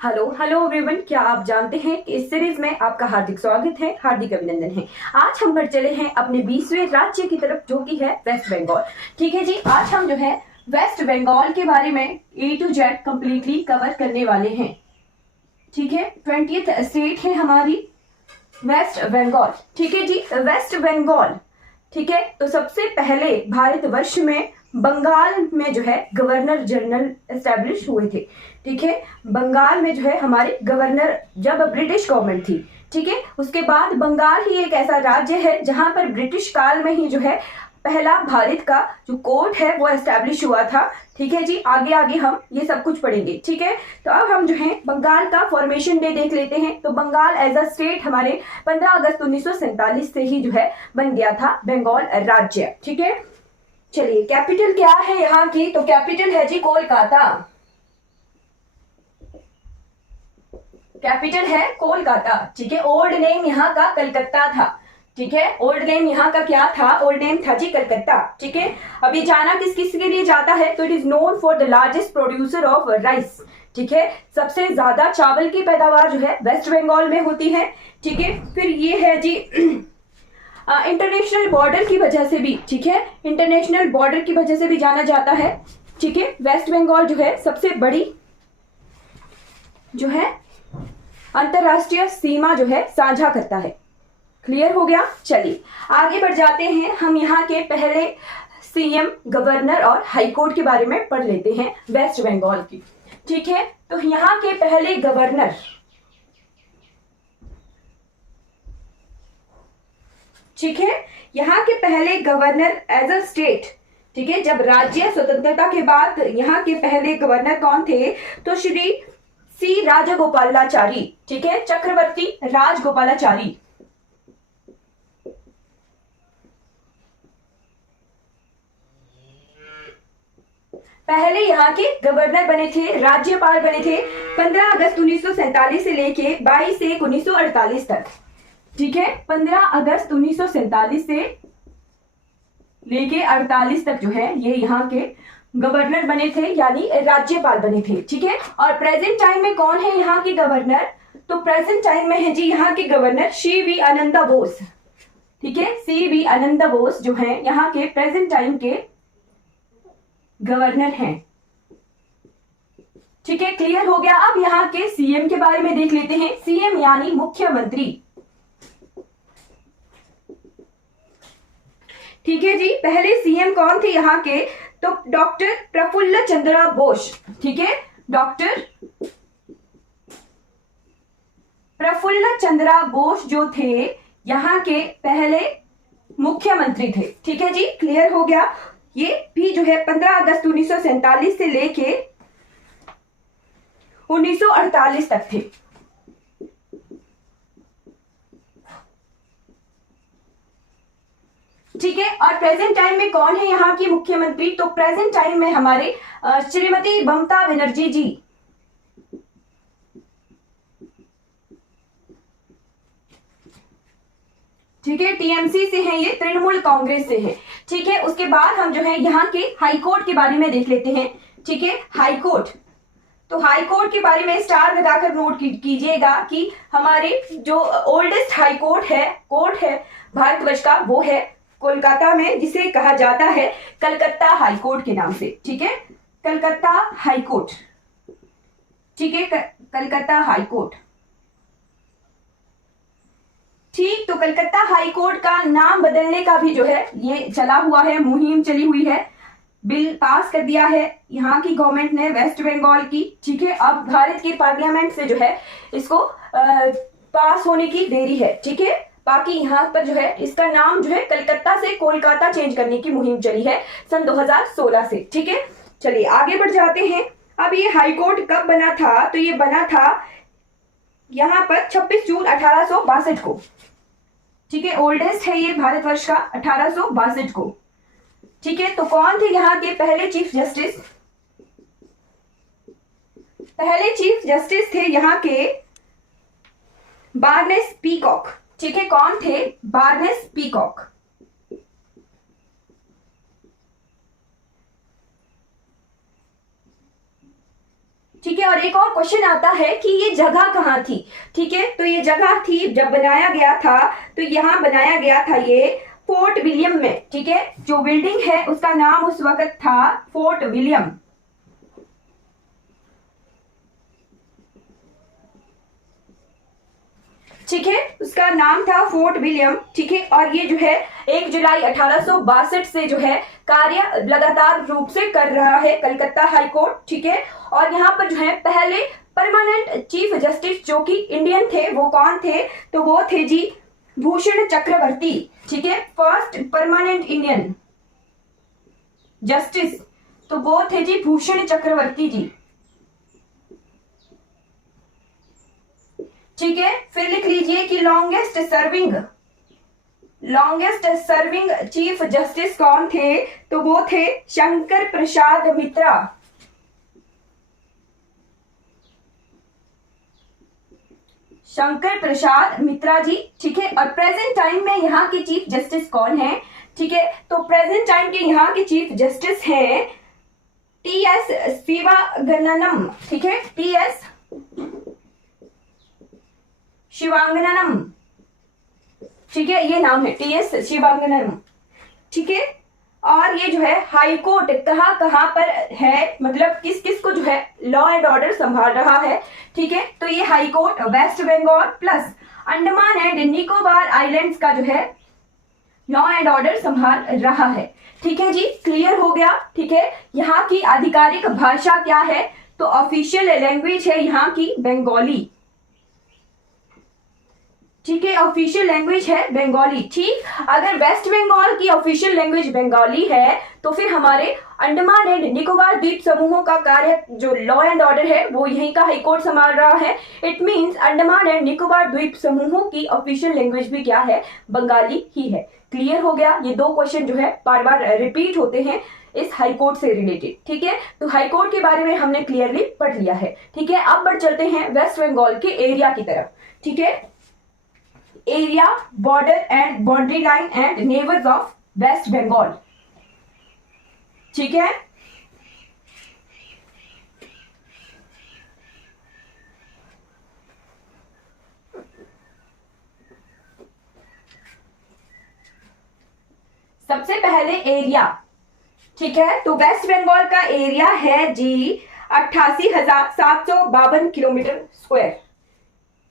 Hello hello everyone, क्या आप जानते हैं कि इस सीरीज में आपका हार्दिक स्वागत है, हार्दिक अभिनंदन है। आज हम बढ़ चले हैं अपने 20वें राज्य की तरफ, जो कि है वेस्ट बंगाल। ठीक है जी, आज हम जो है वेस्ट बंगाल के बारे में A to Z completely cover करने वाले हैं। ठीक है, 20th स्टेट है हमारी वेस्ट बंगाल। ठीक है जी, वेस्ट बंगाल। ठीक है, तो सबसे पहले भारतवर्ष में बंगाल में जो है गवर्नर जनरल एस्टेब्लिश हुए थे। ठीक है, बंगाल में जो है हमारे गवर्नर जब ब्रिटिश गवर्नमेंट थी। ठीक है, उसके बाद बंगाल ही एक ऐसा राज्य है जहां पर ब्रिटिश काल में ही जो है पहला भारत का जो कोर्ट है वो एस्टेब्लिश हुआ था। ठीक है जी, आगे आगे हम ये सब कुछ पढ़ेंगे। ठीक है, तो अब हम जो है बंगाल का फॉर्मेशन डे देख लेते हैं। तो बंगाल एज अ स्टेट हमारे 15 अगस्त 1947 से ही जो है बन गया था बंगाल राज्य। ठीक है, चलिए कैपिटल क्या है यहाँ की? तो कैपिटल है जी कोलकाता। कैपिटल है कोलकाता। ठीक है, ओल्ड नेम यहाँ का कलकत्ता था। ठीक है, ओल्ड नेम यहाँ का क्या था? ओल्ड नेम था जी कलकत्ता। ठीक है, अभी जाना किस किस के लिए जाता है? तो it is known for the largest producer of rice. ठीक है, सबसे ज्यादा चावल की पैदावार जो है वेस्ट बंगाल में होती है। ठीक है, फिर ये है जी इंटरनेशनल बॉर्डर की वजह से भी, ठीक है, इंटरनेशनल बॉर्डर की वजह से भी जाना जाता है। ठीक है, वेस्ट बंगाल जो है सबसे बड़ी जो है अंतरराष्ट्रीय सीमा जो है साझा करता है। क्लियर हो गया? चलिए आगे बढ़ जाते हैं। हम यहाँ के पहले सीएम, गवर्नर और हाईकोर्ट के बारे में पढ़ लेते हैं वेस्ट बंगाल की। ठीक है, तो यहाँ के पहले गवर्नर, ठीक है, यहाँ के पहले गवर्नर एज अ स्टेट, ठीक है, जब राज्य स्वतंत्रता के बाद यहाँ के पहले गवर्नर कौन थे? तो श्री सी राजगोपालाचारी। ठीक है, चक्रवर्ती राजगोपालाचारी। पहले यहाँ के गवर्नर बने थे, राज्यपाल बने थे 15 अगस्त 1947 से लेके 22 एक 1948 तक। ठीक है, 15 अगस्त 1947 से लेके 48 तक जो है ये यहाँ के गवर्नर बने थे, यानी राज्यपाल बने थे। ठीक है, और प्रेजेंट टाइम में कौन है यहाँ के गवर्नर? तो प्रेजेंट टाइम में है जी यहाँ के गवर्नर CV आनंदा बोस। ठीक है, CV आनंदा बोस जो है यहाँ के प्रेजेंट टाइम के गवर्नर हैं। ठीक है, क्लियर हो गया। अब यहाँ के सीएम के बारे में देख लेते हैं। सीएम यानी मुख्यमंत्री। ठीक है जी, पहले सीएम कौन थे यहाँ के? तो डॉक्टर प्रफुल्ल चंद्र बोस। ठीक है, डॉक्टर प्रफुल्ल चंद्र बोस जो थे यहाँ के पहले मुख्यमंत्री थे। ठीक है जी, क्लियर हो गया। ये भी जो है 15 अगस्त 1947 से लेके 1948 तक थे। ठीक है, और प्रेजेंट टाइम में कौन है यहाँ की मुख्यमंत्री? तो प्रेजेंट टाइम में हमारे श्रीमती ममता बनर्जी जी। ठीक है, टीएमसी से हैं ये, तृणमूल कांग्रेस से है। ठीक है, उसके बाद हम जो है यहाँ के हाईकोर्ट के बारे में देख लेते हैं। ठीक है, हाईकोर्ट। तो हाईकोर्ट के बारे में स्टार लगाकर नोट कीजिएगा कि हमारे जो ओल्डेस्ट हाईकोर्ट है, कोर्ट है भारतवर्ष का, वो है कोलकाता में, जिसे कहा जाता है कलकत्ता हाईकोर्ट के नाम से। ठीक है, कलकत्ता हाईकोर्ट। ठीक है, कलकत्ता हाईकोर्ट। ठीक, तो कलकत्ता हाईकोर्ट का नाम बदलने का भी जो है ये चला हुआ है, मुहिम चली हुई है, बिल पास कर दिया है यहाँ की गवर्नमेंट ने, वेस्ट बंगाल की। ठीक है, अब भारत की पार्लियामेंट से जो है इसको पास होने की देरी है। ठीक है, बाकी यहाँ पर जो है इसका नाम जो है कलकत्ता से कोलकाता चेंज करने की मुहिम चली है सन 2016 से। ठीक है, चलिए आगे बढ़ जाते हैं। अब ये हाईकोर्ट कब बना था? तो ये बना था यहाँ पर 26 जून 1862 को। ठीक है, ओल्डेस्ट है ये भारतवर्ष का, 1862 को। ठीक है, तो कौन थे यहाँ के पहले चीफ जस्टिस? पहले चीफ जस्टिस थे यहाँ के बार्नेस पीकॉक। ठीक है, कौन थे? Baldness peacock. ठीक है, और एक और क्वेश्चन आता है कि ये जगह कहाँ थी। ठीक है, तो ये जगह थी जब बनाया गया था, तो यहाँ बनाया गया था ये फोर्ट विलियम में। ठीक है, जो बिल्डिंग है उसका नाम उस वक्त था फोर्ट विलियम। ठीक है, उसका नाम था फोर्ट विलियम। ठीक है, और ये जो है 1 जुलाई 1862 से जो है कार्य लगातार रूप से कर रहा है कलकत्ता हाई कोर्ट। ठीक है, और यहाँ पर जो है पहले परमानेंट चीफ जस्टिस जो कि इंडियन थे वो कौन थे, तो वो थे जी भूषण चक्रवर्ती। ठीक है, फर्स्ट परमानेंट इंडियन जस्टिस तो वो थे जी भूषण चक्रवर्ती जी। ठीक है, फिर लिख लीजिए कि लॉन्गेस्ट सर्विंग चीफ जस्टिस कौन थे, तो वो थे शंकर प्रसाद मित्रा। शंकर प्रसाद मित्रा जी। ठीक है, और प्रेजेंट टाइम में यहाँ के चीफ जस्टिस कौन है। ठीक है, तो प्रेजेंट टाइम के यहाँ के चीफ जस्टिस हैं टी.एस. शिवांगनम। ठीक है, टी.एस. शिवांगनम। ठीक है, ये नाम है टी.एस. शिवांगनम। ठीक है, और ये जो है हाई कोर्ट कहाँ पर है, मतलब किस किस को जो है लॉ एंड ऑर्डर संभाल रहा है। ठीक है, तो ये high court West Bengal plus Andaman and Nicobar islands का जो है लॉ एंड ऑर्डर संभाल रहा है। ठीक है जी, क्लियर हो गया। ठीक है, यहाँ की आधिकारिक भाषा क्या है, तो ऑफिशियल लैंग्वेज है यहाँ की बंगाली। ठीक है, ऑफिशियल लैंग्वेज है बंगाली। ठीक, अगर वेस्ट बंगाल की ऑफिशियल लैंग्वेज बंगाली है तो फिर हमारे अंडमान एंड निकोबार द्वीप समूहों का कार्य जो लॉ एंड ऑर्डर है वो यहीं का हाईकोर्ट संभाल रहा है। It means Andaman and Nicobar द्वीप समूहों की ऑफिशियल लैंग्वेज भी क्या है, बंगाली ही है। क्लियर हो गया। ये 2 क्वेश्चन जो है बार बार रिपीट होते हैं इस हाईकोर्ट से रिलेटेड। ठीक है, तो हाईकोर्ट के बारे में हमने क्लियरली पढ़ लिया है। ठीक है, अब बढ़ चलते हैं वेस्ट बंगाल के एरिया की तरफ। ठीक है, area, border and boundary line and neighbours of West Bengal. ठीक है, सबसे पहले एरिया। ठीक है, तो वेस्ट बंगाल का एरिया है जी 88,752 किलोमीटर स्क्वायर।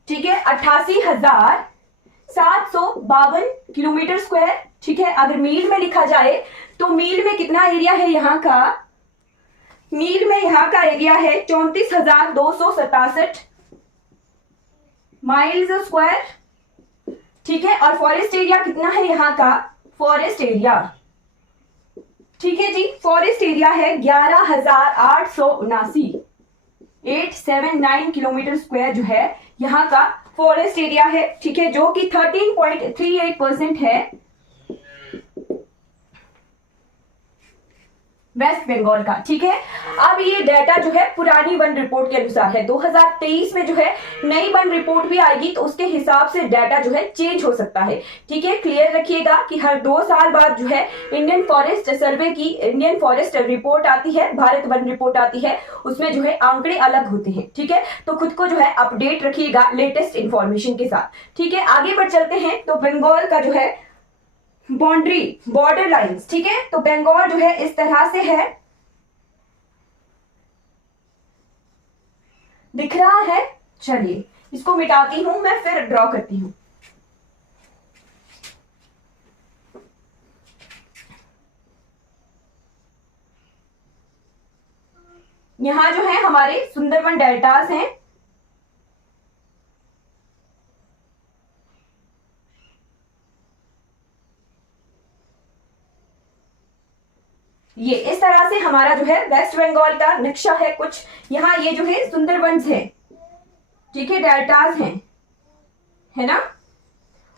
ठीक है, 88,752 किलोमीटर स्क्वायर। ठीक है, अगर मील में लिखा जाए तो मील में कितना एरिया है यहाँ का, मील में यहाँ का एरिया है 34,267 माइल्स स्क्वायर। ठीक है, और फॉरेस्ट एरिया कितना है यहाँ का, फॉरेस्ट एरिया। ठीक है जी, फॉरेस्ट एरिया है 11,879 879 किलोमीटर स्क्वायर जो है यहाँ का फॉरेस्ट एरिया है। ठीक है, जो कि 13.38% है वेस्ट बंगाल का। ठीक है, अब ये डाटा जो है पुरानी वन रिपोर्ट के अनुसार है। 2023 में जो है नई वन रिपोर्ट भी आएगी तो उसके हिसाब से डाटा जो है चेंज हो सकता है। ठीक है, क्लियर रखिएगा कि हर 2 साल बाद जो है इंडियन फॉरेस्ट सर्वे की इंडियन फॉरेस्ट रिपोर्ट आती है, भारत वन रिपोर्ट आती है, उसमें जो है आंकड़े अलग होते हैं। ठीक है, तो खुद को जो है अपडेट रखिएगा लेटेस्ट इंफॉर्मेशन के साथ। ठीक है, आगे बढ़ चलते हैं। तो बंगाल का जो है बाउंड्री, बॉर्डर लाइंस। ठीक है, तो बंगाल जो है इस तरह से है, दिख रहा है। चलिए इसको मिटाती हूं मैं, फिर ड्रॉ करती हूं। यहां जो है हमारे सुंदरबन डेल्टास हैं। ये इस तरह से हमारा जो है वेस्ट बंगाल का नक्शा है कुछ। यहाँ ये जो है सुंदरबंस है। ठीक है, डेल्टास हैं, है ना।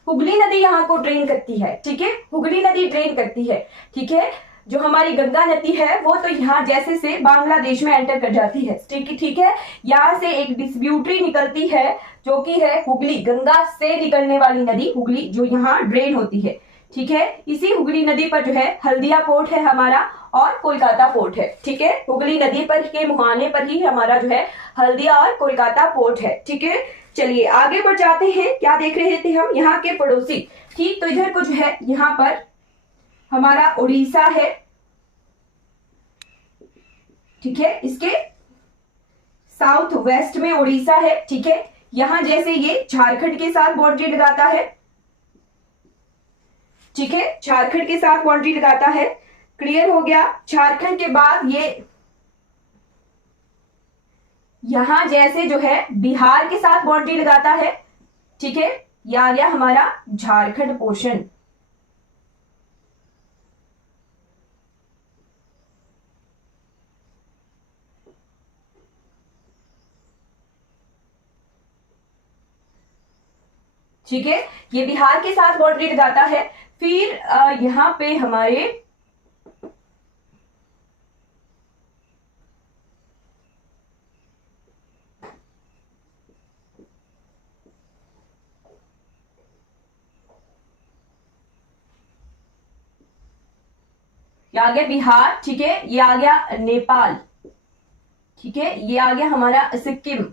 हुगली नदी यहाँ को ड्रेन करती है। ठीक है, हुगली नदी ड्रेन करती है। ठीक है, जो हमारी गंगा नदी है वो तो यहाँ जैसे से बांग्लादेश में एंटर कर जाती है। ठीक है, यहाँ से एक डिस्ट्रीब्यूटरी निकलती है जो कि है हुगली, गंगा से निकलने वाली नदी हुगली जो यहाँ ड्रेन होती है। ठीक है, इसी हुगली नदी पर जो है हल्दिया पोर्ट है हमारा, और कोलकाता पोर्ट है। ठीक है, हुगली नदी पर के मुहाने पर ही हमारा जो है हल्दिया और कोलकाता पोर्ट है। ठीक है, चलिए आगे बढ़ जाते हैं। क्या देख रहे थे हम, यहाँ के पड़ोसी। ठीक, तो इधर कुछ है, यहाँ पर हमारा उड़ीसा है। ठीक है, इसके साउथ वेस्ट में उड़ीसा है। ठीक है, यहां जैसे ये झारखंड के साथ बाउंड्री लगाता है। ठीक है, झारखंड के साथ बाउंड्री लगाता है। क्लियर हो गया। झारखंड के बाद ये यहां जैसे जो है बिहार के साथ बाउंड्री लगाता है। ठीक है, यह आ गया हमारा झारखंड पोर्शन। ठीक है, ये बिहार के साथ बाउंड्री लगाता है। फिर यहां पे हमारे ये आ गया बिहार। ठीक है, ये आ गया नेपाल। ठीक है, ये आ गया हमारा सिक्किम।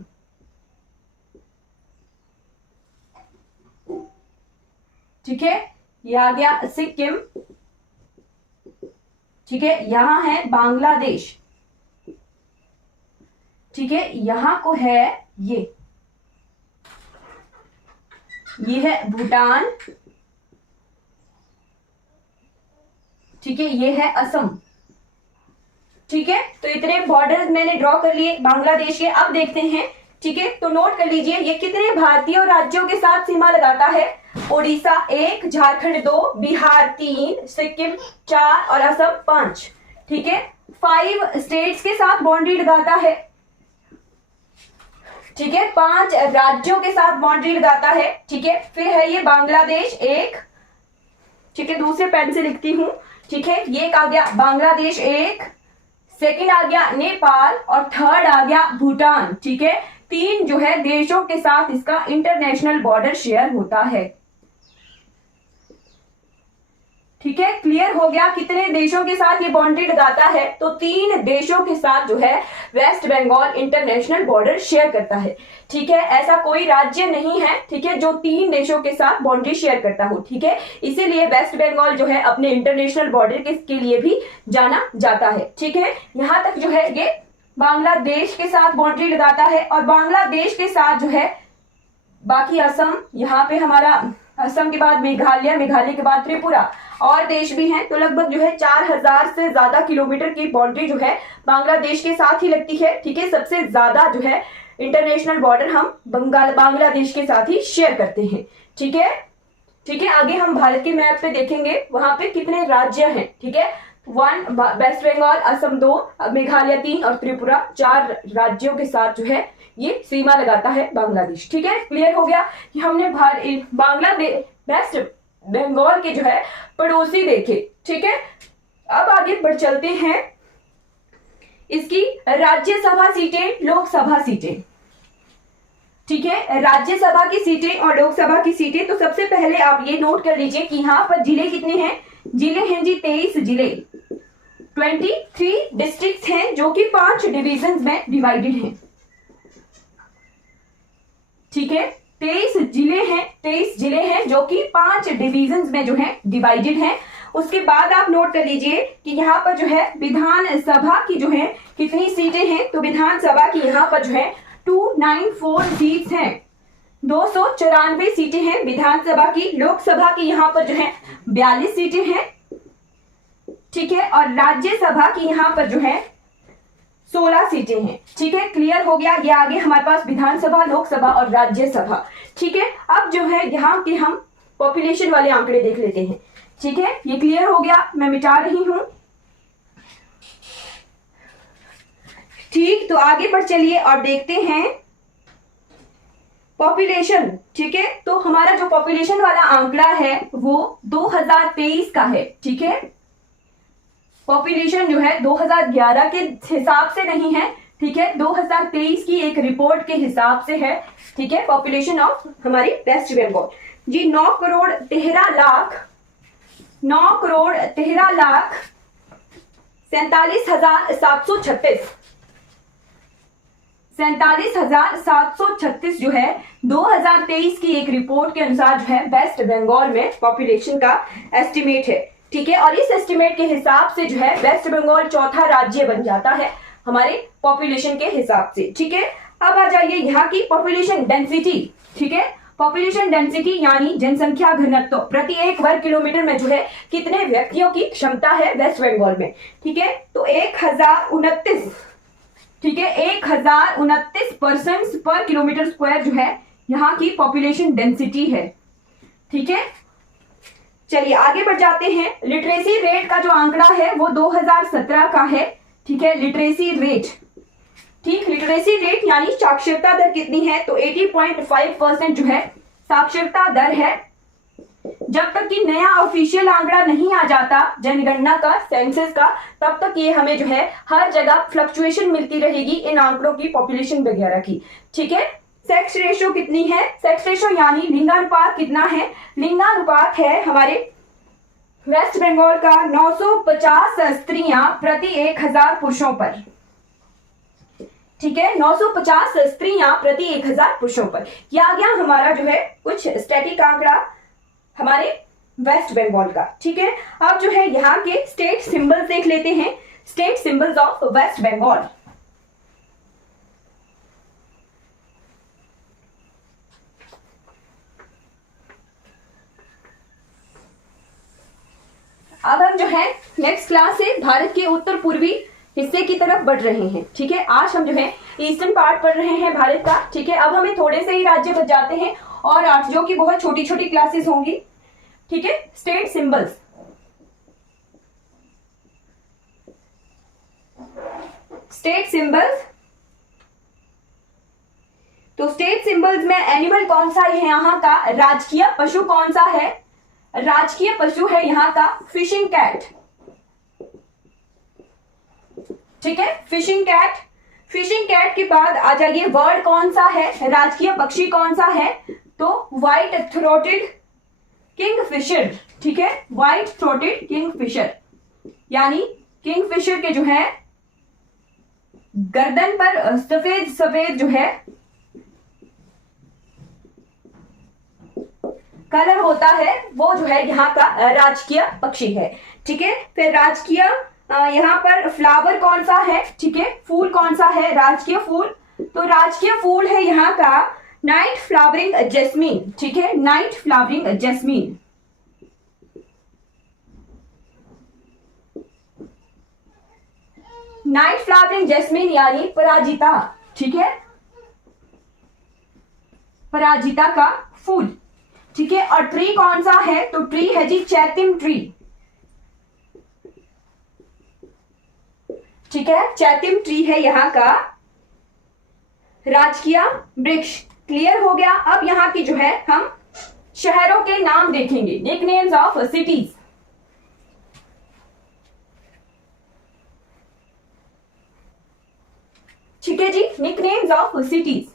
ठीक है, ये आ गया सिक्किम। ठीक है, यहां है बांग्लादेश। ठीक है, यहां को है ये है भूटान। ठीक है, ये है असम। ठीक है, तो इतने बॉर्डर्स मैंने ड्रॉ कर लिए बांग्लादेश के। अब देखते हैं। ठीक है, तो नोट कर लीजिए ये कितने भारतीय राज्यों के साथ सीमा लगाता है। ओडिशा 1, झारखंड 2, बिहार 3, सिक्किम 4 और असम 5। ठीक है, 5 स्टेट्स के साथ बाउंड्री लगाता है। ठीक है, 5 राज्यों के साथ बाउंड्री लगाता है। ठीक है, फिर है ये बांग्लादेश 1। ठीक है, दूसरे पेन से लिखती हूं। ठीक है, ये एक आ गया बांग्लादेश 1, सेकंड आ गया नेपाल और थर्ड आ गया भूटान। ठीक है, 3 जो है देशों के साथ इसका इंटरनेशनल बॉर्डर शेयर होता है। ठीक है, क्लियर हो गया कितने देशों के साथ ये बाउंड्री लगाता है। तो 3 देशों के साथ जो है West Bengal international border share करता है। ठीक है, ऐसा कोई राज्य नहीं है, ठीक है, जो 3 देशों के साथ बाउंड्री शेयर करता हो। ठीक है, इसीलिए वेस्ट बंगाल जो है अपने इंटरनेशनल बॉर्डर के लिए भी जाना जाता है। ठीक है, यहां तक जो है ये बांग्लादेश के साथ बाउंड्री लगाता है और बांग्लादेश के साथ जो है बाकी असम, यहाँ पे हमारा असम के बाद मेघालय, मेघालय के बाद त्रिपुरा और देश भी हैं। तो लगभग जो है 4000 से ज्यादा किलोमीटर की बाउंड्री जो है बांग्लादेश के साथ ही लगती है। ठीक है, सबसे ज्यादा जो है इंटरनेशनल बॉर्डर हम बांग्लादेश के साथ ही शेयर करते हैं। ठीक है, ठीक है, आगे हम भारत के मैप पे देखेंगे वहां पे कितने राज्य हैं। ठीक है, 1 वेस्ट बंगाल, असम 2, मेघालय 3 और त्रिपुरा 4 राज्यों के साथ जो है ये सीमा लगाता है बांग्लादेश। ठीक है, क्लियर हो गया कि हमने बांग्लादेश वेस्ट बंगाल के जो है पड़ोसी देखे। ठीक है, अब आगे बढ़ चलते हैं इसकी राज्यसभा सीटें, लोकसभा सीटें। ठीक है, राज्यसभा की सीटें और लोकसभा की सीटें। तो सबसे पहले आप ये नोट कर लीजिए कि यहाँ पर जिले कितने हैं। जिले हैं जी 23 जिले, 23 डिस्ट्रिक्ट्स हैं जो कि 5 डिविजन में डिवाइडेड हैं। ठीक है, 23 जिले हैं जो कि 5 डिविजन में जो है डिवाइडेड हैं। उसके बाद आप नोट कर लीजिए कि यहाँ पर जो है विधानसभा की जो है कितनी सीटें हैं। तो विधानसभा की यहाँ पर जो है 294 सीट्स हैं, 294 सीटें हैं विधानसभा की। लोकसभा की यहाँ पर जो है 42 सीटें हैं। ठीक है, और राज्यसभा की यहाँ पर जो है 16 सीटें हैं। ठीक है, क्लियर हो गया। ये आगे हमारे पास विधानसभा, लोकसभा और राज्यसभा। ठीक है, अब जो है यहाँ के हम पॉपुलेशन वाले आंकड़े देख लेते हैं। ठीक है, ये क्लियर हो गया, मैं मिटा रही हूं। ठीक, तो आगे बढ़ चलिए और देखते हैं पॉपुलेशन। ठीक है, तो हमारा जो पॉपुलेशन वाला आंकड़ा है वो 2023 का है। ठीक है, पॉपुलेशन जो है 2011 के हिसाब से नहीं है। ठीक है, 2023 की एक रिपोर्ट के हिसाब से है। ठीक है, पॉपुलेशन ऑफ हमारी वेस्ट बंगाल जी 9 करोड़ 13 लाख 47,736 47,736 जो है 2023 की एक रिपोर्ट के अनुसार जो है वेस्ट बंगाल में पॉपुलेशन का एस्टिमेट है। ठीक है, और इस एस्टिमेट के हिसाब से जो है वेस्ट बंगाल चौथा राज्य बन जाता है हमारे पॉपुलेशन के हिसाब से। ठीक है, अब आ जाइए यहाँ की पॉपुलेशन डेंसिटी। ठीक है, पॉपुलेशन डेंसिटी यानी जनसंख्या घनत्व प्रति 1 वर्ग किलोमीटर में जो है कितने व्यक्तियों की क्षमता है वेस्ट बंगाल में। ठीक है, तो 1029, ठीक है, 1029 पर्सन पर किलोमीटर स्क्वायर जो है यहाँ की पॉपुलेशन डेंसिटी है। ठीक है, चलिए आगे बढ़ जाते हैं। लिटरेसी रेट का जो आंकड़ा है वो 2017 का है। ठीक है, लिटरेसी रेट, ठीक, लिटरेसी रेट यानी साक्षरता दर कितनी है, तो 80.5% जो है साक्षरता दर है। जब तक कि नया ऑफिशियल आंकड़ा नहीं आ जाता जनगणना का, सेंसस का, तब तक ये हमें जो है हर जगह फ्लक्चुएशन मिलती रहेगी इन आंकड़ों की, पॉपुलेशन वगैरह की। ठीक है, सेक्स रेशियो कितनी है, सेक्स रेशियो यानी लिंगानुपात कितना है, लिंगानुपात है हमारे वेस्ट बंगाल का 950 स्त्रियां प्रति 1000 पुरुषों पर। ठीक है, 950 स्त्रियां प्रति 1000 पुरुषों पर। यह आ गया हमारा जो है कुछ स्टैटिक आंकड़ा हमारे वेस्ट बंगाल का। ठीक है, अब जो है यहाँ के स्टेट सिंबल्स देख लेते हैं, state symbols of West Bengal. अब हम जो है नेक्स्ट क्लास से भारत के उत्तर पूर्वी हिस्से की तरफ बढ़ रहे हैं। ठीक है, आज हम जो है ईस्टर्न पार्ट पढ़ रहे हैं भारत का। ठीक है, अब हमें थोड़े से ही राज्य बच जाते हैं और 8 जो कि बहुत छोटी छोटी क्लासेस होंगी। ठीक है, स्टेट सिंबल्स, स्टेट सिंबल्स, तो स्टेट सिंबल्स में एनिमल कौन सा है यहाँ का, राजकीय पशु कौन सा है, राजकीय पशु है यहाँ का फिशिंग कैट। ठीक है, फिशिंग कैट। फिशिंग कैट के बाद आ जाइए बर्ड कौन सा है, राजकीय पक्षी कौन सा है, तो व्हाइट थ्रोटेड किंगफिशर। ठीक है, व्हाइट थ्रोटेड किंगफिशर यानी किंगफिशर के जो है गर्दन पर सफेद सफेद जो है कलर होता है, वो जो है यहाँ का राजकीय पक्षी है। ठीक है, फिर राजकीय यहाँ पर फ्लावर कौन सा है, ठीक है, फूल कौन सा है, राजकीय फूल, तो राजकीय फूल है यहाँ का नाइट फ्लावरिंग जैस्मीन। ठीक है, night flowering jasmine. Night flowering jasmine यानी पराजिता। ठीक है, पराजिता का फूल। ठीक है, और ट्री कौन सा है, तो ट्री है जी चैतिम ट्री। ठीक है, चैतिम ट्री है यहाँ का राजकीय वृक्ष। क्लियर हो गया। अब यहाँ की जो है हम शहरों के नाम देखेंगे, निकनेम्स ऑफ सिटीज। ठीक है जी, निकनेम्स ऑफ सिटीज।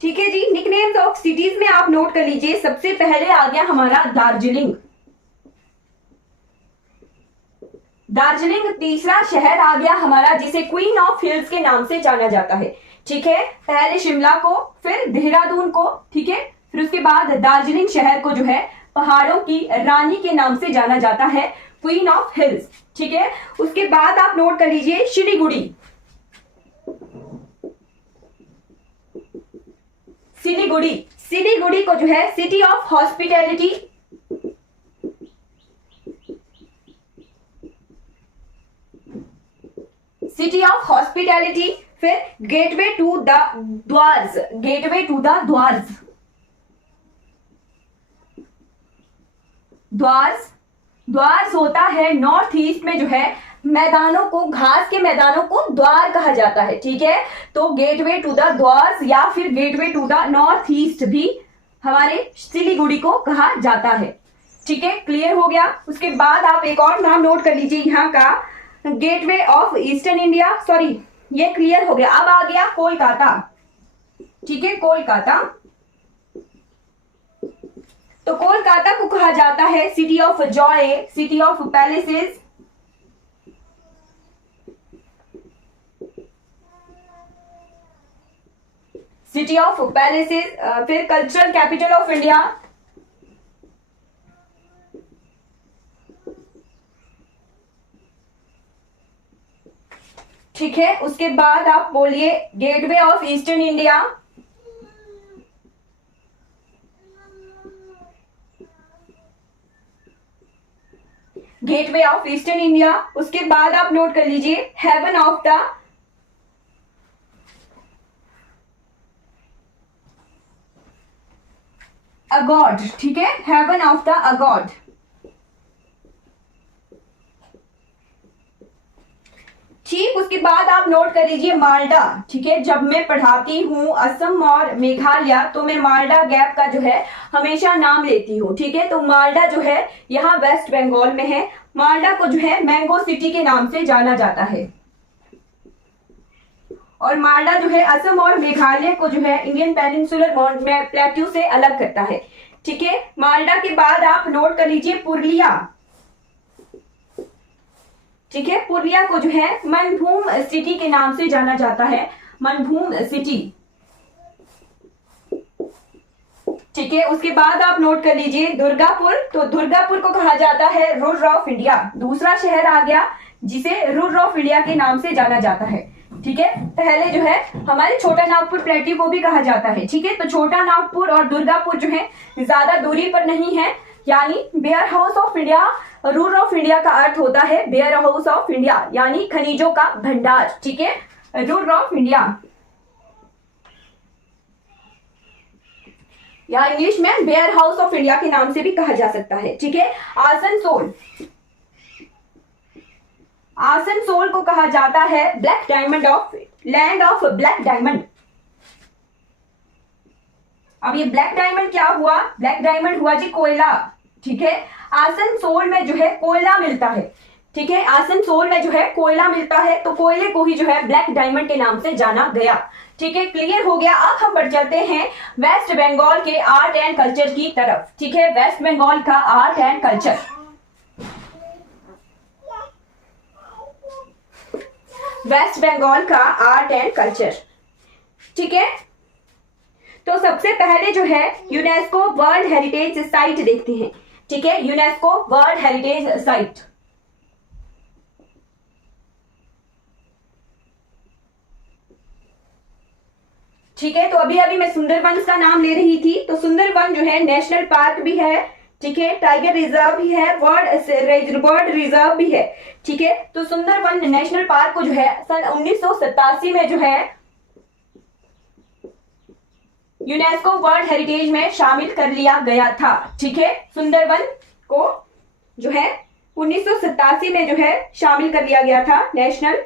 ठीक है जी, निकनेम्स ऑफ सिटीज में आप नोट कर लीजिए। सबसे पहले आ गया हमारा दार्जिलिंग। दार्जिलिंग तीसरा शहर आ गया हमारा, जिसे क्वीन ऑफ हिल्स के नाम से जाना जाता है। ठीक है, पहले शिमला को, फिर देहरादून को, ठीक है, फिर उसके बाद दार्जिलिंग शहर को जो है पहाड़ों की रानी के नाम से जाना जाता है, क्वीन ऑफ हिल्स। ठीक है, उसके बाद आप नोट कर लीजिए सिलीगुड़ी। सिलीगुड़ी, सिलीगुड़ी को जो है city of hospitality, city of hospitality, फिर gateway to the Dooars, gateway to the Dooars, Dooars, Dooars होता है नॉर्थ ईस्ट में जो है मैदानों को, घास के मैदानों को द्वार कहा जाता है। ठीक है, तो गेटवे टू द द्वार्स या फिर gateway to the North East भी हमारे सिलीगुड़ी को कहा जाता है। ठीक है, क्लियर हो गया। उसके बाद आप एक और नाम नोट कर लीजिए यहाँ का, gateway of eastern India. Sorry, ये क्लियर हो गया। अब आ गया कोलकाता। ठीक है, कोलकाता, तो कोलकाता को कहा जाता है city of Joy, city of palaces, city of palaces. फिर कल्चरल कैपिटल ऑफ इंडिया, ठीक है। उसके बाद आप बोलिए gateway of eastern India, gateway of eastern India. उसके बाद आप नोट कर लीजिए हेवन ऑफ द अगॉड, ठीक है, हेवन ऑफ द अगॉड। ठीक, उसके बाद आप नोट कर लीजिए माल्टा, ठीक है। जब मैं पढ़ाती हूँ असम और मेघालय तो मैं माल्टा गैप का जो है हमेशा नाम लेती हूँ, ठीक है। तो माल्टा जो है यहाँ वेस्ट बंगाल में है। माल्टा को जो है मैंगो सिटी के नाम से जाना जाता है। और माल्टा जो है असम और मेघालय को जो है इंडियन पेनिनसुलर प्लेट्यू से अलग करता है, ठीक है। माल्टा के बाद आप नोट कर लीजिए पुरुलिया, ठीक है। पुरुलिया को जो है मनभूम सिटी के नाम से जाना जाता है, मनभूम सिटी, ठीक है। उसके बाद आप नोट कर लीजिए दुर्गापुर, तो दुर्गापुर को कहा जाता है रुर ऑफ इंडिया। दूसरा शहर आ गया जिसे रुर ऑफ इंडिया के नाम से जाना जाता है, ठीक है। पहले जो है हमारे छोटा नागपुर प्लेट्यू को भी कहा जाता है, ठीक है। तो छोटा नागपुर और दुर्गापुर जो है ज्यादा दूरी पर नहीं है, यानी warehouse of India, Ruhr of India का अर्थ होता है वेयर हाउस ऑफ इंडिया, यानी खनिजों का भंडार, ठीक है, रूर ऑफ इंडिया, या इंग्लिश में वेयर हाउस ऑफ इंडिया के नाम से भी कहा जा सकता है, ठीक है। आसनसोल, आसनसोल को कहा जाता है black diamond of land of black diamond. अब ये ब्लैक डायमंड क्या हुआ? ब्लैक डायमंड हुआ जी कोयला, ठीक है। आसनसोल में जो है कोयला मिलता है, ठीक है। आसनसोल में जो है कोयला मिलता है, तो कोयले को ही जो है ब्लैक डायमंड के नाम से जाना गया, ठीक है। क्लियर हो गया। अब हम बढ़ चलते हैं वेस्ट बंगाल के आर्ट एंड कल्चर की तरफ, ठीक है। वेस्ट बंगाल का art and culture, West Bengal का आर्ट एंड कल्चर, ठीक है। तो सबसे पहले जो है यूनेस्को वर्ल्ड हेरिटेज साइट देखते हैं, ठीक है। यूनेस्को वर्ल्ड हेरिटेज साइट, ठीक है। तो अभी अभी मैं सुंदरबन का नाम ले रही थी, तो सुंदरबन जो है नेशनल पार्क भी है, ठीक है, टाइगर रिजर्व भी है, बर्ड रिजर्व भी है, ठीक है। तो सुंदरबन नेशनल पार्क को जो है सन 1987 में जो है यूनेस्को वर्ल्ड हेरिटेज में शामिल कर लिया गया था, ठीक है। सुंदरबन को जो है 1987 में जो है शामिल कर लिया गया था नेशनल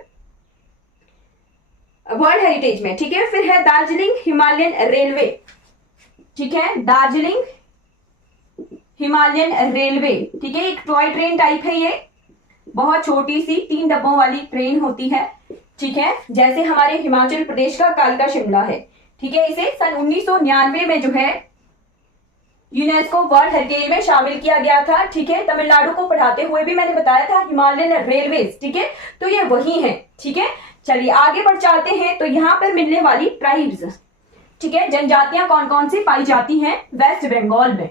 वर्ल्ड हेरिटेज में, ठीक है। फिर है दार्जिलिंग हिमालयन रेलवे, ठीक है, दार्जिलिंग हिमालयन रेलवे, ठीक है। एक टॉय ट्रेन टाइप है, ये बहुत छोटी सी 3 डब्बों वाली ट्रेन होती है, ठीक है, जैसे हमारे हिमाचल प्रदेश का कालका शिमला है, ठीक है। इसे सन 1999 में जो है यूनेस्को वर्ल्ड हेरिटेज में शामिल किया गया था, ठीक है। तमिलनाडु को पढ़ाते हुए भी मैंने बताया था हिमालयन रेलवेज, ठीक है। तो ये वही है, ठीक है। चलिए आगे बढ़ जाते हैं। तो यहाँ पर मिलने वाली ट्राइब्स, ठीक है, जनजातियां कौन कौन सी पाई जाती हैं वेस्ट बंगाल में,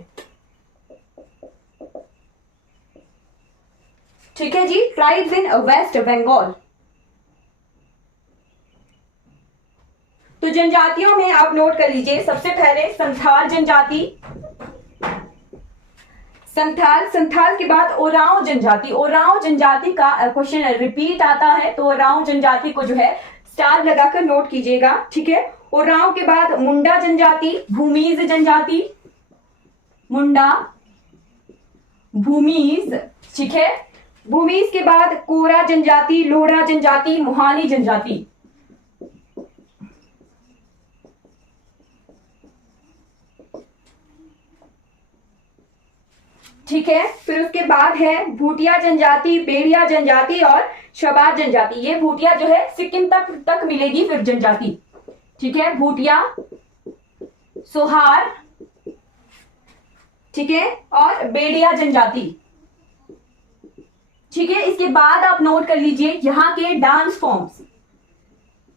ठीक है जी। ट्राइब्स इन वेस्ट बंगाल, तो जनजातियों में आप नोट कर लीजिए सबसे पहले संथाल जनजाति, संथाल के बाद ओरांव जनजाति। ओरांव जनजाति का क्वेश्चन रिपीट आता है, तो ओरांव जनजाति को जो है स्टार लगाकर नोट कीजिएगा, ठीक है। ओरांव के बाद मुंडा जनजाति, भूमीज जनजाति, मुंडा भूमीज, ठीक है। भूमीज के बाद कोरा जनजाति, लोढ़ा जनजाति, मोहाली जनजाति, ठीक है। फिर उसके बाद है भूटिया जनजाति, बेड़िया जनजाति और शबार जनजाति। ये भूटिया जो है सिक्किम तक मिलेगी फिर जनजाति, ठीक है। भूटिया, सोहार, ठीक है, और बेड़िया जनजाति। ठीक है, इसके बाद आप नोट कर लीजिए यहाँ के डांस फॉर्म्स।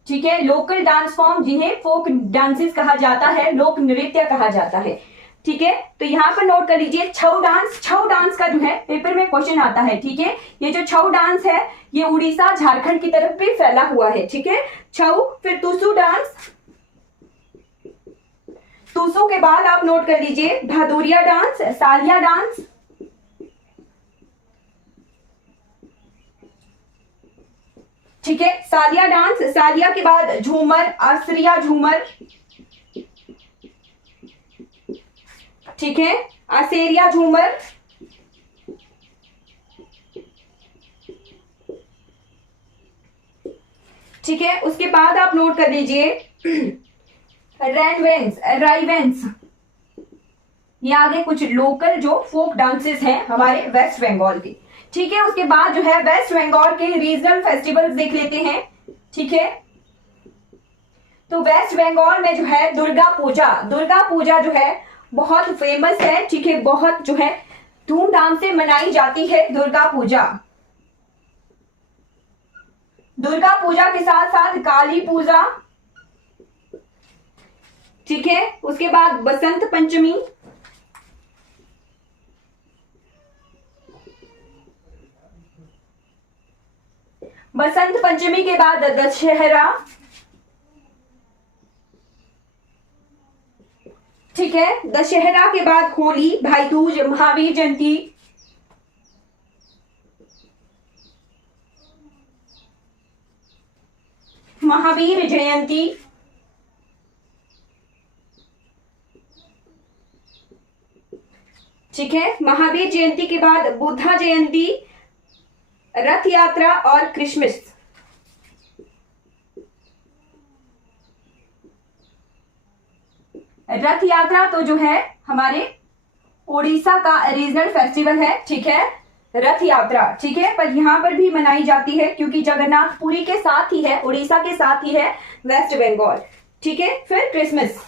ठीक है, लोकल डांस फॉर्म जिन्हें फोक डांसेस कहा जाता है, लोक नृत्य कहा जाता है। ठीक है, तो यहाँ पर नोट कर लीजिए छऊ डांस। छऊ डांस का जो है पेपर में क्वेश्चन आता है। ठीक है, ये जो छऊ डांस है ये उड़ीसा झारखंड की तरफ भी फैला हुआ है। ठीक है, छऊ। फिर तुसु डांस, तुसु के बाद आप नोट कर लीजिए भादोरिया डांस, सालिया डांस। ठीक है, सालिया डांस। सालिया के बाद झूमर, आसरिया झूमर। ठीक है, आसेरिया झूमर। ठीक है, उसके बाद आप नोट कर लीजिए रैनवेंस, राइवेंस। ये आगे कुछ लोकल जो फोक डांसेस हैं हमारे वेस्ट बंगाल के। ठीक है, उसके बाद जो है वेस्ट बंगाल के रीजनल फेस्टिवल्स देख लेते हैं। ठीक है, तो वेस्ट बंगाल में जो है दुर्गा पूजा जो है बहुत फेमस है। ठीक है, बहुत जो है धूमधाम से मनाई जाती है दुर्गा पूजा। दुर्गा पूजा के साथ साथ काली पूजा। ठीक है, उसके बाद बसंत पंचमी। बसंत पंचमी के बाद दशहरा। ठीक है, दशहरा के बाद होली, भाई दूज, महावीर जयंती। महावीर जयंती। ठीक है, महावीर जयंती के बाद बुद्धा जयंती, रथ यात्रा और क्रिसमस। रथ यात्रा तो जो है हमारे उड़ीसा का रीजनल फेस्टिवल है। ठीक है, रथ यात्रा। ठीक है, पर यहां पर भी मनाई जाती है क्योंकि जगन्नाथपुरी के साथ ही है, उड़ीसा के साथ ही है वेस्ट बंगाल। ठीक है, फिर क्रिसमस।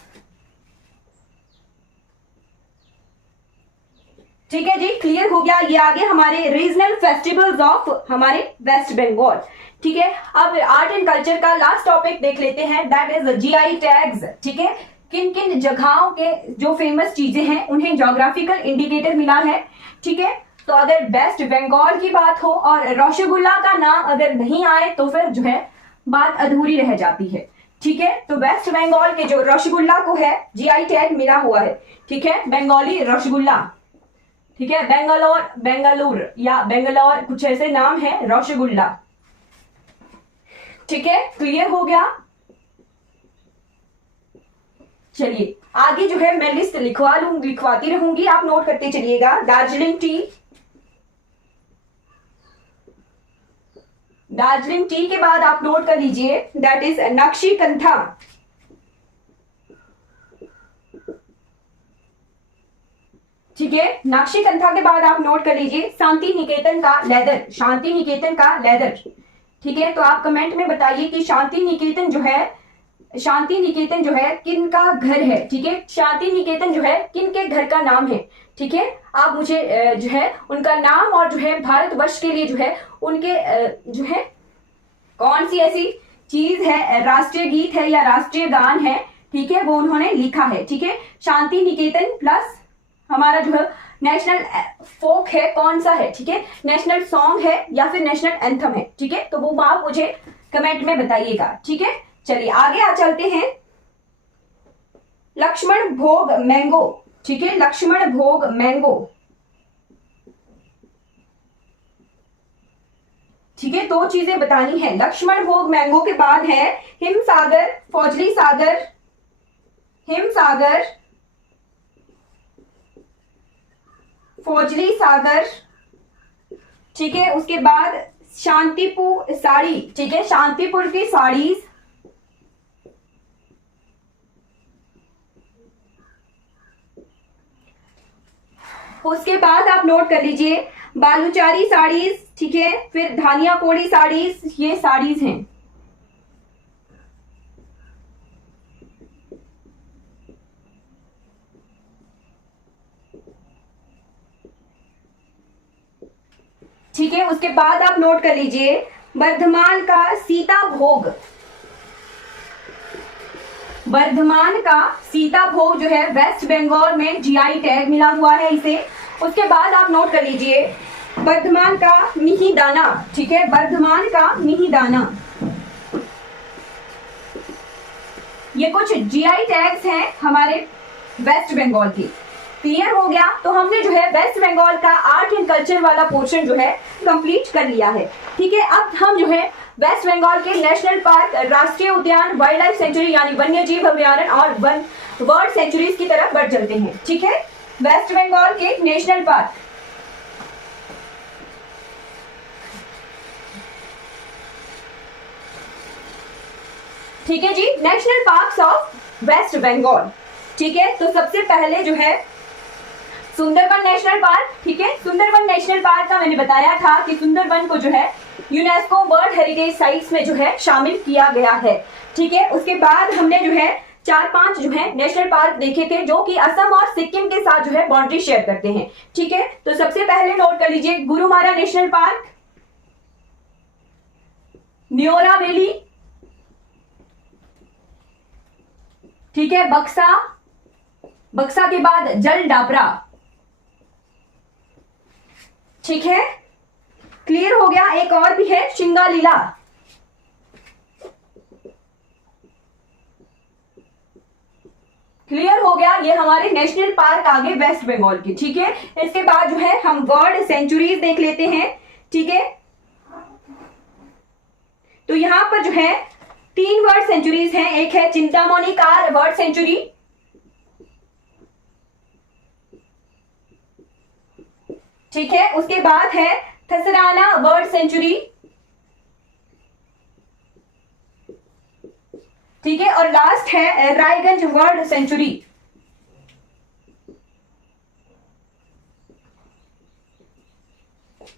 ठीक है जी, क्लियर हो गया। ये आगे हमारे रीजनल फेस्टिवल्स ऑफ हमारे वेस्ट बंगाल। ठीक है, अब आर्ट एंड कल्चर का लास्ट टॉपिक देख लेते हैं, दैट इज जीआई टैग्स। ठीक है, किन किन जगहों के जो फेमस चीजें हैं उन्हें ज्योग्राफिकल इंडिकेटर मिला है। ठीक है, तो अगर वेस्ट बंगाल की बात हो और रसगुल्ला का नाम अगर नहीं आए तो फिर जो है बात अधूरी रह जाती है। ठीक है, तो वेस्ट बंगाल के जो रसगुल्ला को है जीआई टैग मिला हुआ है। ठीक है, बंगाली रसगुल्ला। ठीक है, बेंगलुरु या बेंगलोर कुछ ऐसे नाम है, रसगुल्ला। ठीक है, क्लियर हो गया। चलिए आगे जो है मैं लिस्ट लिखवाती रहूंगी, आप नोट करते चलिएगा। दार्जिलिंग टी। दार्जिलिंग टी के बाद आप नोट कर लीजिए दैट इज नक्शीकंठा। ठीक है, नक्शीकंठा के बाद आप नोट कर लीजिए शांति निकेतन का लेदर। शांति निकेतन का लेदर। ठीक है, तो आप कमेंट में बताइए कि शांति निकेतन जो है किन का घर है। ठीक है, शांति निकेतन जो है किन के घर का नाम है। ठीक है, आप मुझे जो है उनका नाम और जो है भारतवर्ष के लिए जो है उनके जो है कौन सी ऐसी चीज है, राष्ट्रीय गीत है या राष्ट्रीय गान है, ठीक है, वो उन्होंने लिखा है। ठीक है, शांति निकेतन प्लस हमारा जो है नेशनल फोक है कौन सा है। ठीक है, नेशनल सॉन्ग है या फिर नेशनल एंथम है। ठीक है, तो वो आप मुझे कमेंट में बताइएगा। ठीक है, चलिए आगे आ चलते हैं। लक्ष्मण भोग मैंगो। ठीक है, लक्ष्मण भोग मैंगो। ठीक है, दो चीजें बतानी है। लक्ष्मण भोग मैंगो के बाद है हिमसागर, फौजली सागर, हिमसागर, फौजली सागर। ठीक है, उसके बाद शांतिपुर साड़ी। ठीक है, शांतिपुर की साड़ीज। उसके बाद आप नोट कर लीजिए बालूचारी साड़ीज। ठीक है, फिर धानिया कोड़ी साड़ीज, ये साड़ीज हैं। ठीक है, उसके बाद आप नोट कर लीजिए वर्धमान का सीता भोग। वर्धमान का सीता भोग जो है वेस्ट बंगाल में जीआई टैग मिला हुआ है इसे। उसके बाद आप नोट कर लीजिए वर्धमान का मिहिदाना। ठीक है, वर्धमान का मिहिदाना, ये कुछ जीआई टैग्स हैं हमारे वेस्ट बंगाल की। क्लियर हो गया? तो हमने जो है वेस्ट बंगाल का आर्ट एंड कल्चर वाला पोर्शन जो है कंप्लीट कर लिया है। ठीक है, अब हम जो है वेस्ट बंगाल के नेशनल पार्क, राष्ट्रीय उद्यान, वाइल्ड लाइफ सेंचुरी यानी वन्य जीव अभयारण्य और बर्ड सेंचुरीज की तरफ बढ़ चलते हैं। ठीक है, वेस्ट बंगाल के नेशनल पार्क, ठीक है जी, national parks of West Bengal. ठीक है, तो सबसे पहले जो है सुंदरबन नेशनल पार्क। ठीक है, सुंदरबन नेशनल पार्क का मैंने बताया था कि सुंदरबन को जो है यूनेस्को वर्ल्ड हेरिटेज साइट्स में जो है शामिल किया गया है। ठीक है, उसके बाद हमने जो है 4-5 जो है नेशनल पार्क देखे थे जो कि असम और सिक्किम के साथ जो है बाउंड्री शेयर करते हैं। ठीक है, तो सबसे पहले नोट कर लीजिए Gorumara national park, Neora valley, ठीक है, बक्सा, बक्सा के बाद जल डाबरा। ठीक है, क्लियर हो गया? एक और भी है शिंगालीला। क्लियर हो गया? ये हमारे नेशनल पार्क आ गए वेस्ट बंगाल के। ठीक है, इसके बाद जो है हम वर्ल्ड सेंचुरीज देख लेते हैं। ठीक है, तो यहां पर जो है 3 वर्ल्ड सेंचुरीज हैं। एक है चिंतामणि कार वर्ल्ड सेंचुरी, ठीक है, उसके बाद है थसराना वर्ल्ड सेंचुरी, ठीक है, और लास्ट है रायगंज वर्ल्ड सेंचुरी।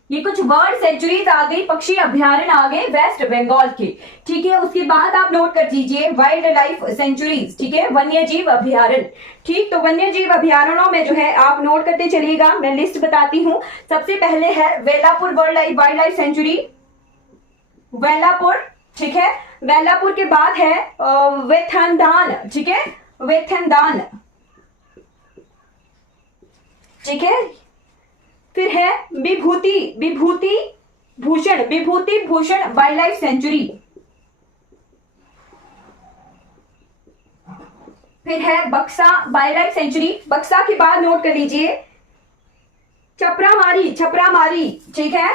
ये कुछ वर्ल्ड सेंचुरीज आ गई, पक्षी अभ्यारण्य आ गए वेस्ट बंगाल के। ठीक है, उसके बाद आप नोट कर दीजिए वाइल्ड लाइफ सेंचुरीज। ठीक है, वन्य जीव अभ्यारण्य। ठीक, तो वन्य जीव अभ्यारण्यों में जो है आप नोट करते चलिएगा, मैं लिस्ट बताती हूँ। सबसे पहले है Velapur wild life sanctuary, Velapur. ठीक है, वेलापुर के बाद है वेथनदान। ठीक है, वेथनदान। ठीक है, फिर है Vibhuti Bhushan wild life sanctuary. फिर है बक्सा वाइल्ड लाइफ सेंचुरी। बक्सा के बाद नोट कर लीजिए छपरा मारी। ठीक है,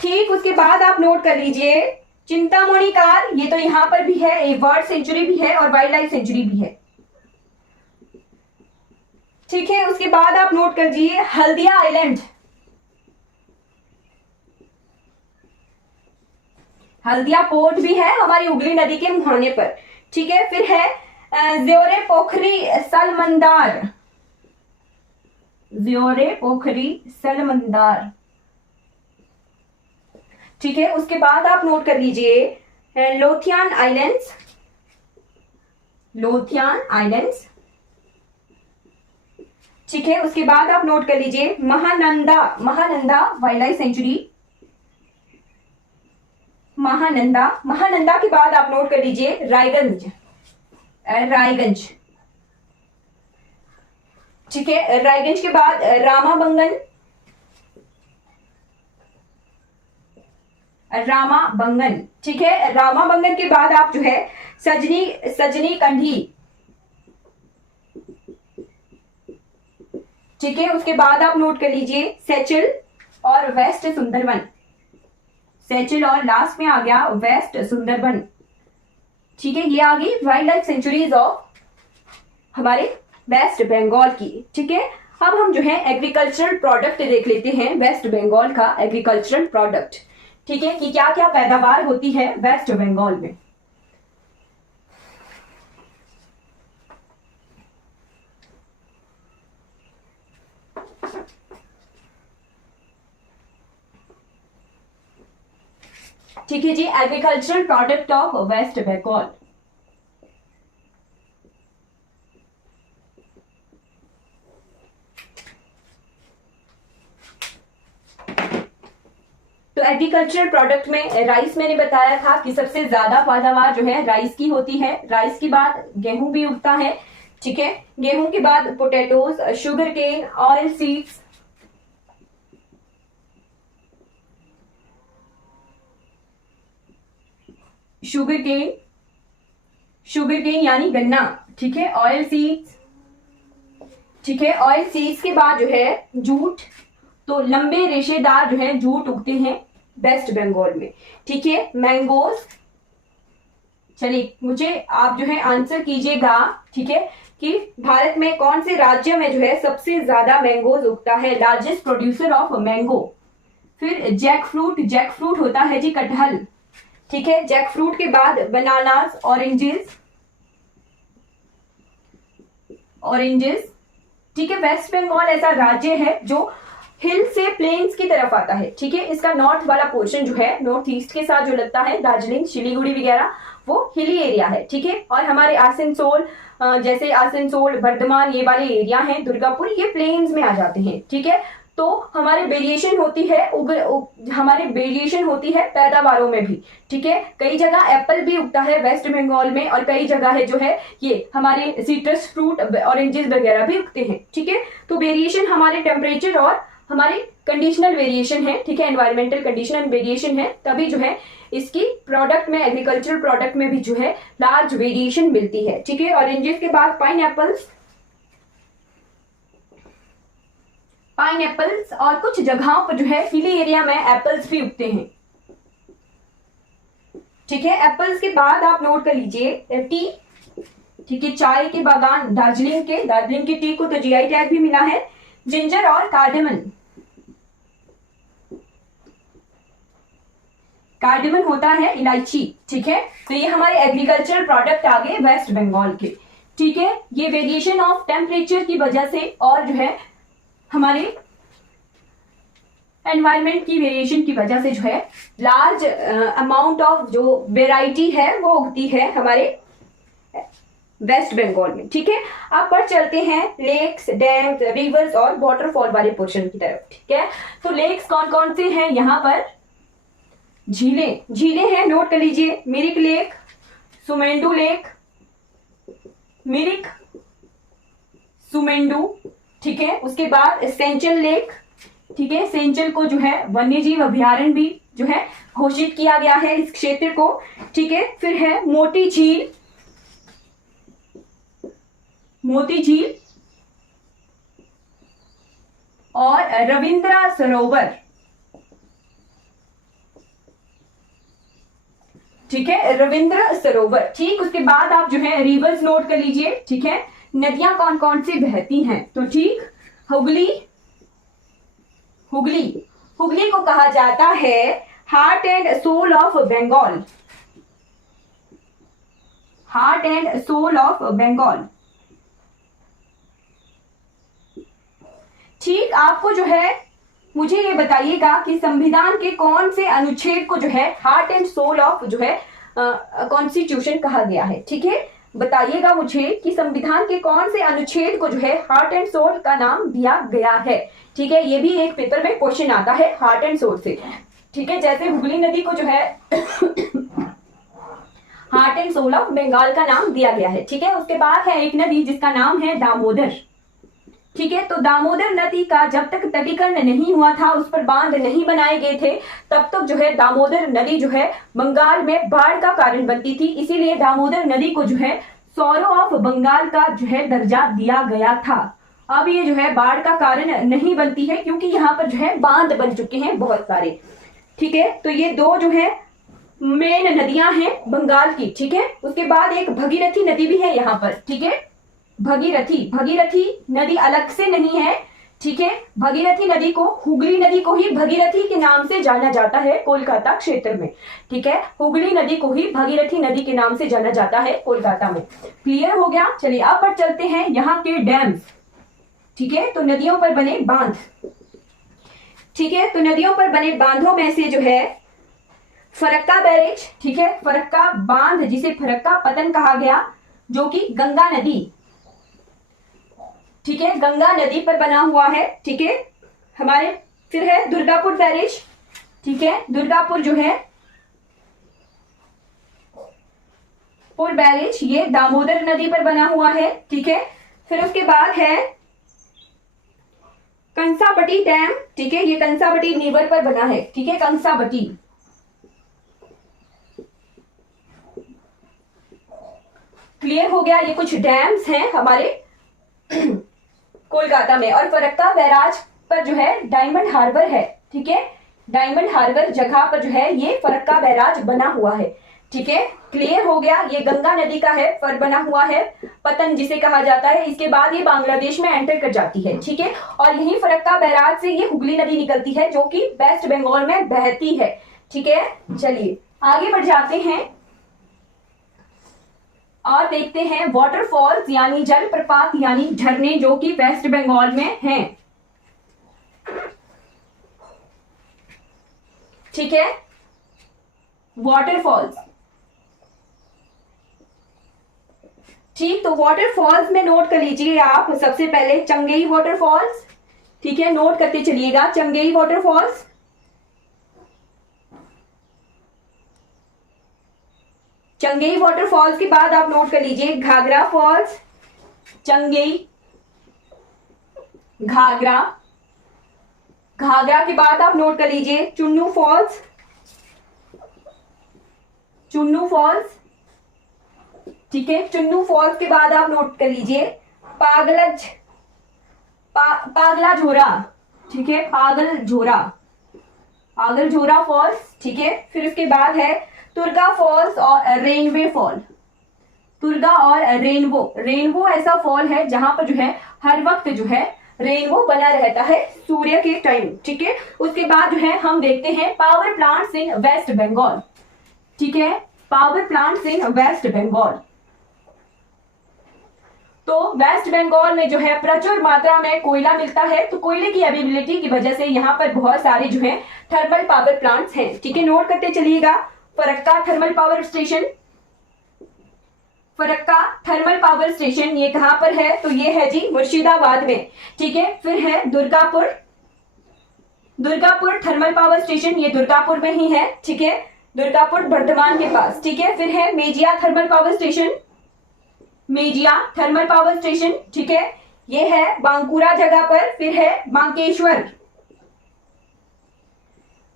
ठीक, उसके बाद आप नोट कर लीजिए चिंतामणि कार। ये तो यहां पर भी है, एक बर्ड सेंचुरी भी है और वाइल्ड लाइफ सेंचुरी भी है। ठीक है, उसके बाद आप नोट कर लीजिए हल्दिया आइलैंड। हल्दिया पोर्ट भी है हमारी हुगली नदी के मुहाने पर। ठीक है, फिर है ज्योरे पोखरी सलमंदार। ठीक है, उसके बाद आप नोट कर लीजिए लोथियान आइलैंड्स। ठीक है, उसके बाद आप नोट कर लीजिए Mahananda wild life sanctuary. Mahananda के बाद आप नोट कर लीजिए रायगंज। ठीक है, रायगंज के बाद रामाबंगन। ठीक है, रामाबंगन के बाद आप जो है सजनी कंढी। ठीक है, उसके बाद आप नोट कर लीजिए सैचल और वेस्ट सुंदरबन। सैचल और लास्ट में आ गया वेस्ट सुंदरबन। ठीक है, ये आ गई वाइल्ड लाइफ सेंचुरीज ऑफ हमारे वेस्ट बंगाल की। ठीक है, अब हम जो है एग्रीकल्चरल प्रोडक्ट देख लेते हैं, वेस्ट बंगाल का एग्रीकल्चरल प्रोडक्ट। ठीक है, कि क्या क्या पैदावार होती है वेस्ट बंगाल में। ठीक है जी, agricultural product of West Bengal. तो एग्रीकल्चरल प्रोडक्ट में राइस मैंने बताया था कि सबसे ज्यादा पैदावार जो है राइस की होती है। राइस के बाद गेहूं भी उगता है, ठीक है। गेहूं के बाद potatoes, sugarcane, oilseeds, sugarcane यानी गन्ना, ठीक है। ऑयल सीड्स, ठीक है। ऑयल सीड्स के बाद जो है जूट, तो लंबे रेशेदार जो है जूट उगते हैं वेस्ट बंगाल में, ठीक है। मैंगोज, चलिए मुझे आप जो है आंसर कीजिएगा, ठीक है, कि भारत में कौन से राज्य में जो है सबसे ज्यादा मैंगोज उगता है, लार्जेस्ट प्रोड्यूसर ऑफ मैंगो। फिर जैक फ्रूट होता है जी कटहल, ठीक है। जैक फ्रूट के बाद बनानास, ऑरेंजेस, ठीक है। वेस्ट बंगाल ऐसा राज्य है जो हिल से प्लेन्स की तरफ आता है, ठीक है। इसका नॉर्थ वाला पोर्शन जो है नॉर्थ ईस्ट के साथ जो लगता है, दार्जिलिंग, सिलीगुड़ी वगैरह, वो हिली एरिया है, ठीक है। और हमारे आसनसोल, जैसे आसनसोल, बर्धमान, ये वाले एरिया हैं, दुर्गापुर, ये प्लेन्स में आ जाते हैं, ठीक है। तो हमारे वेरिएशन होती है हमारे वेरिएशन होती है पैदावारों में भी, ठीक है। कई जगह एप्पल भी उगता है वेस्ट बंगाल में, और कई जगह है जो है ये हमारे सिट्रस फ्रूट, ऑरेंजेस वगैरह भी उगते हैं, ठीक है। तो वेरिएशन हमारे टेम्परेचर और हमारे कंडीशनल वेरिएशन है, ठीक है, एनवायरमेंटल कंडीशनल वेरिएशन है, तभी जो है इसकी प्रोडक्ट में, एग्रीकल्चरल प्रोडक्ट में भी जो है लार्ज वेरिएशन मिलती है, ठीक है। ऑरेंजेस के बाद पाइनएप्पल्स और कुछ जगहों पर जो है हिली एरिया में एप्पल्स भी उगते हैं, ठीक है। एप्पल्स के बाद आप नोट कर लीजिए टी, ठीक है। चाय के बागान दार्जिलिंग के टी को तो जीआई टैग भी मिला है। जिंजर और कार्डेमन होता है इलायची, ठीक है। तो ये हमारे एग्रीकल्चरल प्रोडक्ट आ गए वेस्ट बंगाल के, ठीक है। ये वेरिएशन ऑफ टेम्परेचर की वजह से और जो है हमारे एनवायरमेंट की वेरिएशन की वजह से जो है लार्ज अमाउंट ऑफ जो वेराइटी है वो उगती है हमारे वेस्ट बंगाल में, ठीक है। अब पर चलते हैं लेक्स, डैम्स, रिवर्स और वाटरफॉल वाले पोर्शन की तरफ, ठीक है। तो लेक्स कौन कौन से हैं यहाँ पर? झीलें हैं, नोट कर लीजिए। मिरिक लेक, सुमेंडू लेक, मिरिक, सुमेंडू, ठीक है। उसके बाद सेंचल लेक, ठीक है। सेंचल को जो है वन्यजीव अभ्यारण्य भी जो है घोषित किया गया है इस क्षेत्र को, ठीक है। फिर है मोती झील और रविंद्र सरोवर, ठीक है, रविंद्र सरोवर, ठीक। उसके बाद आप जो है रिवर्स नोट कर लीजिए, ठीक है। नदियां कौन कौन सी बहती हैं? तो ठीक, हुगली को कहा जाता है heart and soul of Bengal, heart and soul of Bengal, ठीक। आपको जो है मुझे ये बताइएगा कि संविधान के कौन से अनुच्छेद को जो है हार्ट एंड सोल ऑफ जो है कॉन्स्टिट्यूशन कहा गया है, ठीक है। बताइएगा मुझे कि संविधान के कौन से अनुच्छेद को जो है हार्ट एंड सोल का नाम दिया गया है, ठीक है। ये भी एक पेपर में क्वेश्चन आता है हार्ट एंड सोल से, ठीक है। जैसे हुगली नदी को जो है heart and soul of Bengal का नाम दिया गया है, ठीक है। उसके बाद है एक नदी जिसका नाम है दामोदर, ठीक है। तो दामोदर नदी का जब तक तटीकरण नहीं हुआ था, उस पर बांध नहीं बनाए गए थे, तब तक जो है दामोदर नदी जो है बंगाल में बाढ़ का कारण बनती थी। इसीलिए दामोदर नदी को जो है सौरो ऑफ बंगाल का जो है दर्जा दिया गया था। अब ये जो है बाढ़ का कारण नहीं बनती है क्योंकि यहाँ पर जो है बांध बन चुके हैं बहुत सारे, ठीक है। तो ये दो जो है मेन नदियां हैं बंगाल की, ठीक है। उसके बाद एक भगीरथी नदी भी है यहाँ पर, ठीक है। भगीरथी नदी अलग से नहीं है, ठीक है। भगीरथी नदी को, हुगली नदी को ही भगीरथी के नाम से जाना जाता है कोलकाता क्षेत्र में, ठीक है। हुगली नदी को ही भगीरथी नदी के नाम से जाना जाता है कोलकाता में। क्लियर हो गया? चलिए अब पर चलते हैं यहाँ के डैम्स, ठीक है। तो नदियों पर बने बांध, ठीक है। तो नदियों पर बने बांधों में से जो है फरक्का बैरेज, ठीक है। फरक्का बांध जिसे फरक्का पतन कहा गया, जो कि गंगा नदी, ठीक है, गंगा नदी पर बना हुआ है, ठीक है। हमारे फिर है दुर्गापुर बैरेज, ठीक है, दुर्गापुर जो है पुर बैरेज, ये दामोदर नदी पर बना हुआ है। ठीक है, फिर उसके बाद है कंसाबटी डैम। ठीक है, ये कंसाबटी रिवर पर बना है। ठीक है, कंसाबटी। क्लियर हो गया, ये कुछ डैम्स हैं हमारे कोलकाता में। और फरक्का बैराज पर जो है डायमंड हार्बर है। ठीक है, डायमंड हार्बर जगह पर जो है ये फरक्का बैराज बना हुआ है। ठीक है, क्लियर हो गया, ये गंगा नदी का है, पर बना हुआ है, पतन जिसे कहा जाता है। इसके बाद ये बांग्लादेश में एंटर कर जाती है। ठीक है, और यही फरक्का बैराज से ये हुगली नदी निकलती है जो कि वेस्ट बंगाल में बहती है। ठीक है, चलिए आगे बढ़ जाते हैं और देखते हैं वाटरफॉल्स यानी जलप्रपात यानी झरने जो कि वेस्ट बंगाल में हैं। ठीक है, वाटरफॉल्स। ठीक, तो वाटरफॉल्स में नोट कर लीजिए आप सबसे पहले चंगेई वाटरफॉल्स। ठीक है, नोट करते चलिएगा चंगेई वाटरफॉल्स। चंगेई वाटरफॉल्स के बाद आप नोट कर लीजिए घाघरा फॉल्स, चंगेई, घाघरा। घाघरा के बाद आप नोट कर लीजिए चुन्नू फॉल्स, चुन्नू फॉल्स। ठीक है, चुन्नू फॉल्स के बाद आप नोट कर लीजिए पागला झोरा। ठीक है, पागल झोरा फॉल्स। ठीक है, फिर उसके बाद है तुर्गा फॉल्स और रेनवे फॉल। तुर्गा और रेनबो ऐसा फॉल है जहां पर जो है हर वक्त जो है रेनबो बना रहता है सूर्य के टाइम। ठीक है, उसके बाद जो है हम देखते हैं power plants in West Bengal. ठीक है, power plants in West Bengal. तो वेस्ट बंगाल में जो है प्रचुर मात्रा में कोयला मिलता है, तो कोयले की अवेलेबिलिटी की वजह से यहाँ पर बहुत सारे जो है थर्मल पावर प्लांट्स हैं। ठीक है, नोट करते चलिएगा Farakka thermal power station. Farakka thermal power station ये कहां पर है, तो ये है जी मुर्शिदाबाद में। ठीक है, फिर है दुर्गापुर थर्मल पावर स्टेशन, ये दुर्गापुर में ही है। ठीक है, दुर्गापुर बर्धमान के पास। ठीक है, फिर है Mejia thermal power station, Mejia thermal power station. ठीक है, ये है बांकुरा जगह पर। फिर है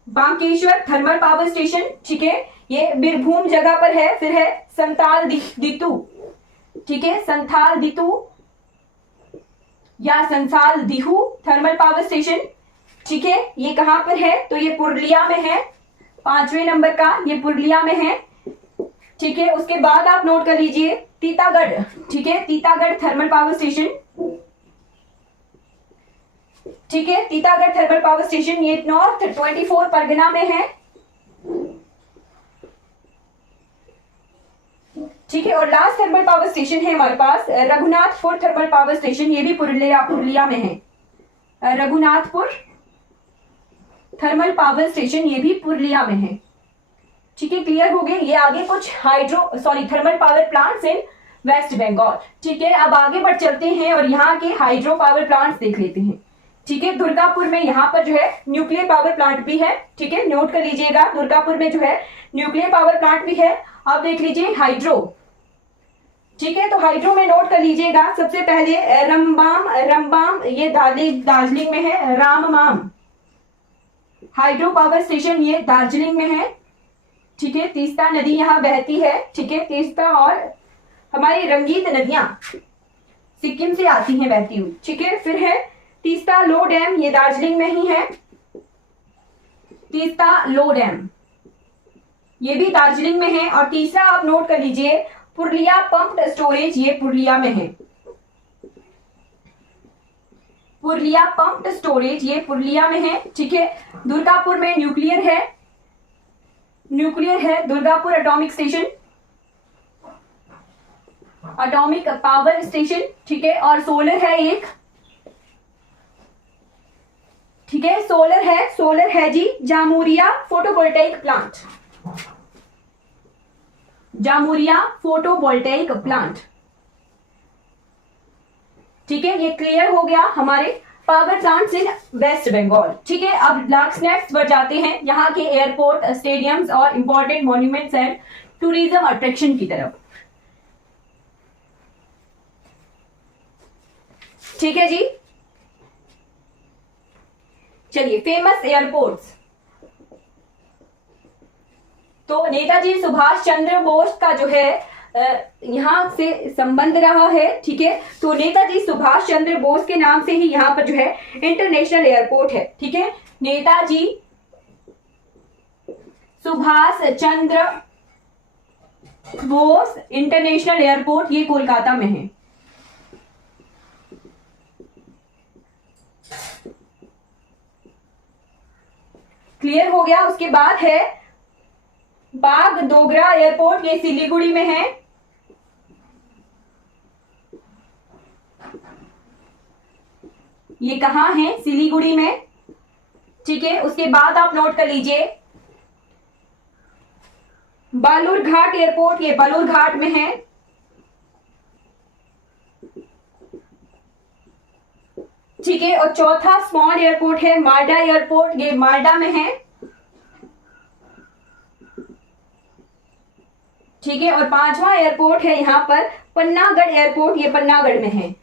बांकेश्वर थर्मल पावर स्टेशन। ठीक है, ये बीरभूम जगह पर है। फिर है संताल दितू। ठीक है, संथाल दितू या संसाल दिहू थर्मल पावर स्टेशन। ठीक है, ये कहां पर है, तो ये पुरुलिया में है। 5वें नंबर का ये पुरुलिया में है। ठीक है, उसके बाद आप नोट कर लीजिए तीतागढ़। ठीक है, तीतागढ़ थर्मल पावर स्टेशन। ठीक है, तीतागढ़ थर्मल पावर स्टेशन ये नॉर्थ 24 परगना में है। ठीक है, और लास्ट थर्मल पावर स्टेशन है हमारे पास रघुनाथपुर थर्मल पावर स्टेशन, ये भी पुरुलिया में है। रघुनाथपुर थर्मल पावर स्टेशन ये भी पुरुलिया में है। ठीक है, क्लियर हो गए। ये आगे कुछ thermal power plants in West Bengal. ठीक है, अब आगे बढ़ चलते हैं और यहाँ के हाइड्रो पावर प्लांट्स देख लेते हैं। ठीक है, दुर्गापुर में यहाँ पर जो है न्यूक्लियर पावर प्लांट भी है। ठीक है, नोट कर लीजिएगा दुर्गापुर में जो है न्यूक्लियर पावर प्लांट भी है। अब देख लीजिए हाइड्रो। ठीक है, तो हाइड्रो में नोट कर लीजिएगा सबसे पहले रंबाम ये दार्जिलिंग में है। राममाम हाइड्रो पावर स्टेशन ये दार्जिलिंग में है। ठीक है, तीस्ता नदी यहाँ बहती है। ठीक है, तीस्ता और हमारी रंगीत नदियां सिक्किम से आती हैं बहती हुई। ठीक है, फिर है तीस्ता लो डैम, ये दार्जिलिंग में ही है। तीस्ता लो डैम ये भी दार्जिलिंग में है। और तीसरा आप नोट कर लीजिए पुरुलिया पंप्ड स्टोरेज, ये पुरुलिया में है। पुरुलिया पंप्ड स्टोरेज ये पुरुलिया में है। ठीक है, दुर्गापुर में न्यूक्लियर है Durgapur atomic station, atomic power station. ठीक है, और सोलर है एक। ठीक है, सोलर है जी Jamuria photovoltaic plant, Jamuria photovoltaic plant. ठीक है, ये क्लियर हो गया हमारे power plants in West Bengal. ठीक है, अब नेक्स्ट बढ़ जाते हैं यहाँ के एयरपोर्ट, स्टेडियम्स और important monuments and tourism attraction की तरफ। ठीक है जी, चलिए फेमस एयरपोर्ट्स। तो नेताजी सुभाष चंद्र बोस का जो है यहां से संबंध रहा है। ठीक है, तो नेताजी सुभाष चंद्र बोस के नाम से ही यहां पर जो है इंटरनेशनल एयरपोर्ट है। ठीक है, नेताजी सुभाष चंद्र बोस इंटरनेशनल एयरपोर्ट, ये कोलकाता में है। क्लियर हो गया। उसके बाद है बाग डोगरा एयरपोर्ट, ये सिलीगुड़ी में है। ये कहां है? सिलीगुड़ी में। ठीक है, उसके बाद आप नोट कर लीजिए बालूरघाट एयरपोर्ट, ये बालूरघाट में है। ठीक है, और चौथा स्मॉल एयरपोर्ट है माल्डा एयरपोर्ट, ये माल्डा में है। ठीक है, और पांचवा एयरपोर्ट है यहां पर पन्नागढ़ एयरपोर्ट, ये पन्नागढ़ में है।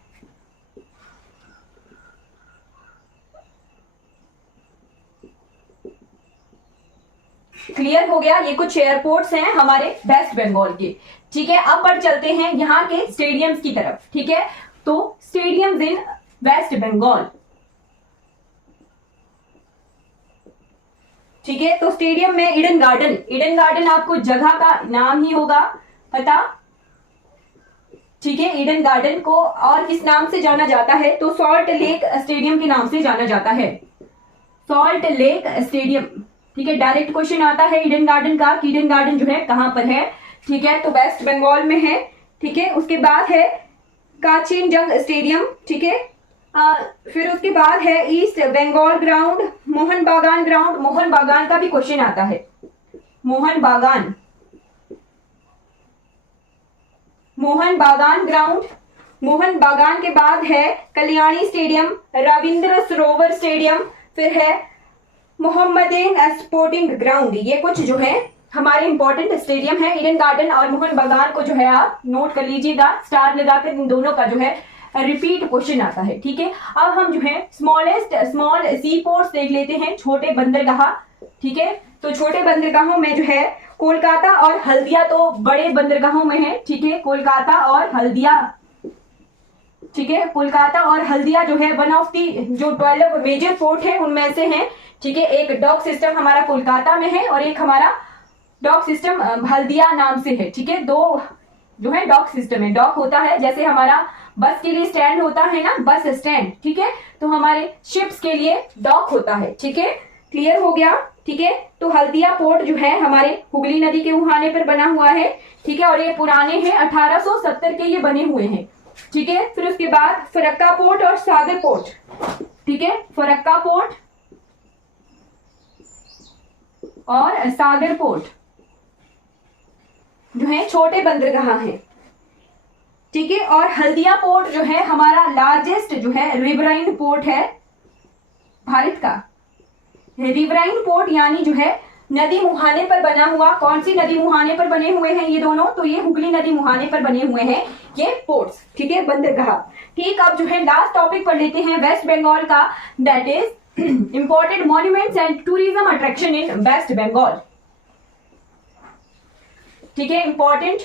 क्लियर हो गया। ये कुछ एयरपोर्ट्स हैं हमारे वेस्ट बंगाल के। ठीक है, अब बढ़ चलते हैं यहाँ के स्टेडियम्स की तरफ। ठीक है, तो स्टेडियम्स इन वेस्ट बंगाल। ठीक है, तो स्टेडियम में ईडन गार्डन, ईडन गार्डन आपको जगह का नाम ही होगा पता। ठीक है, ईडन गार्डन को और किस नाम से जाना जाता है? तो सॉल्ट लेक स्टेडियम के नाम से जाना जाता है, सॉल्ट लेक स्टेडियम। ठीक है, डायरेक्ट क्वेश्चन आता है ईडन गार्डन का कि ईडन गार्डन जो है कहां पर है। ठीक है, तो वेस्ट बंगाल में है। ठीक है, उसके बाद है काचिनजंग स्टेडियम। ठीक है, फिर उसके बाद है ईस्ट बंगाल ग्राउंड, मोहन बागान ग्राउंड। मोहन बागान का भी क्वेश्चन आता है, मोहन बागान, मोहन बागान ग्राउंड। मोहन बागान के बाद है कल्याणी स्टेडियम, रविंद्र सरोवर स्टेडियम, फिर है मोहम्मदन स्पोर्टिंग ग्राउंड। ये कुछ जो है हमारे इंपॉर्टेंट स्टेडियम है। ईडन गार्डन और मोहन बागान को जो है आप नोट कर लीजिएगा, स्टार लगाकर। इन दोनों का जो है रिपीट क्वेश्चन आता है। ठीक है, अब हम जो है स्मॉल सी पोर्ट्स देख लेते हैं, छोटे बंदरगाह। ठीक है, तो छोटे बंदरगाहों में जो है कोलकाता और हल्दिया तो बड़े बंदरगाहों में है। ठीक है, कोलकाता और हल्दिया। ठीक है, कोलकाता और हल्दिया जो है वन ऑफ दी जो 12 मेजर पोर्ट है उनमें से है। ठीक है, एक डॉक सिस्टम हमारा कोलकाता में है और एक हमारा डॉक सिस्टम हल्दिया नाम से है। ठीक है, दो जो है डॉक सिस्टम है। डॉक होता है जैसे हमारा बस के लिए स्टैंड होता है ना, बस स्टैंड। ठीक है, तो हमारे शिप्स के लिए डॉक होता है। ठीक है, क्लियर हो गया। ठीक है, तो हल्दिया पोर्ट जो है हमारे हुगली नदी के मुहाने पर बना हुआ है। ठीक है, और ये पुराने हैं, 1870 के ये बने हुए हैं। ठीक है, फिर उसके बाद फरक्का पोर्ट और सागर पोर्ट। ठीक है, फरक्का पोर्ट और सागर पोर्ट जो है छोटे बंदरगाह हैं। ठीक है, और हल्दिया पोर्ट जो है हमारा लार्जेस्ट जो है रिवराइन पोर्ट है भारत का। रिवराइन पोर्ट यानी जो है नदी मुहाने पर बना हुआ। कौन सी नदी मुहाने पर बने हुए हैं ये दोनों? तो ये हुगली नदी मुहाने पर बने हुए हैं ये पोर्ट्स। ठीक है, बंदरगाह। ठीक, अब जो है लास्ट टॉपिक पढ़ लेते हैं वेस्ट बंगाल का, that is important monuments and tourism attraction in West Bengal. ठीक है, important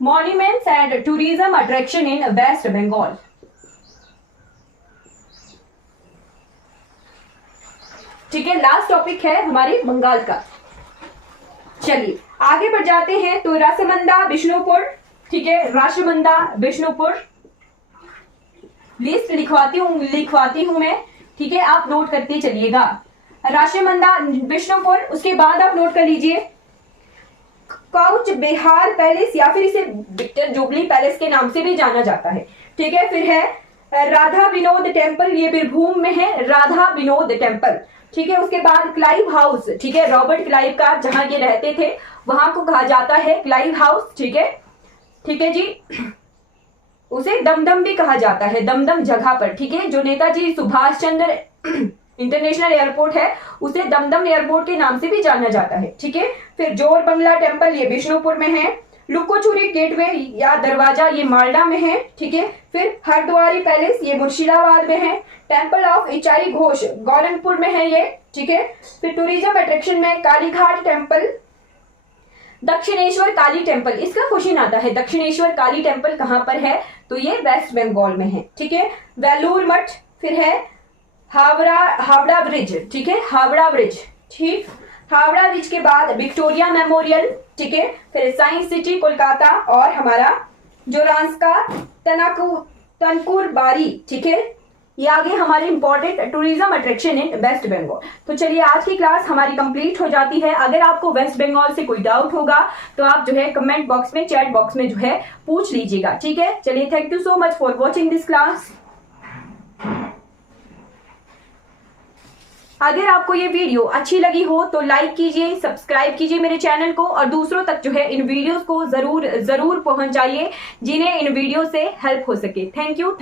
monuments and tourism attraction in West Bengal. ठीक है, लास्ट टॉपिक है हमारे बंगाल का। चलिए आगे बढ़ जाते हैं। तो रासमंदा बिष्णुपुर। ठीक है, रासमंदा बिष्णुपुर लिस्ट लिखवाती हूं मैं। ठीक है, आप नोट करते चलिएगा। रासमंदा बिष्णुपुर। उसके बाद आप नोट कर लीजिए काउच बिहार पैलेस, या फिर इसे विक्टर जुबली पैलेस के नाम से भी जाना जाता है। ठीक है, फिर है राधा विनोद टेम्पल, ये बीरभूम में है, राधा विनोद टेम्पल। ठीक है, उसके बाद क्लाइव हाउस। ठीक है, रॉबर्ट क्लाइव का जहां ये रहते थे वहां को कहा जाता है क्लाइव हाउस। ठीक है, ठीक है जी। उसे दमदम भी कहा जाता है, दमदम जगह पर, ठीक है। जो नेताजी सुभाष चंद्र इंटरनेशनल एयरपोर्ट है उसे दमदम एयरपोर्ट के नाम से भी जाना जाता है, ठीक है। फिर जोर बंगला टेम्पल ये बिष्णुपुर में है। लुकोचुरी गेटवे या दरवाजा ये मालदा में है, ठीक है। फिर हरद्वारी पैलेस ये मुर्शिदाबाद में है। टेम्पल ऑफ इचाई घोष गोरखपुर में है ये, ठीक है। फिर टूरिज्म अट्रैक्शन में कालीघाट टेम्पल, दक्षिणेश्वर काली टेम्पल, इसका क्वेश्चन आता है दक्षिणेश्वर काली टेम्पल कहां पर है, तो ये वेस्ट बंगाल में है, ठीक है। वेलूर मठ, फिर है हावड़ा ब्रिज, ठीक है, हावड़ा ब्रिज, ठीक। हावड़ा ब्रिज के बाद विक्टोरिया मेमोरियल, ठीक है। फिर साइंस सिटी कोलकाता और हमारा जो रांसका तनकुर बारी, ठीक है। ये आगे हमारे important tourism attraction in West Bengal. तो चलिए आज की क्लास हमारी कंप्लीट हो जाती है। अगर आपको वेस्ट बंगाल से कोई डाउट होगा तो आप जो है कमेंट बॉक्स में, चैट बॉक्स में जो है पूछ लीजिएगा, ठीक है। चलिए thank you so much for watching this class. अगर आपको ये वीडियो अच्छी लगी हो तो लाइक कीजिए, सब्सक्राइब कीजिए मेरे चैनल को और दूसरों तक जो है इन वीडियोस को जरूर पहुंचाइए जिन्हें इन वीडियो से हेल्प हो सके। Thank you.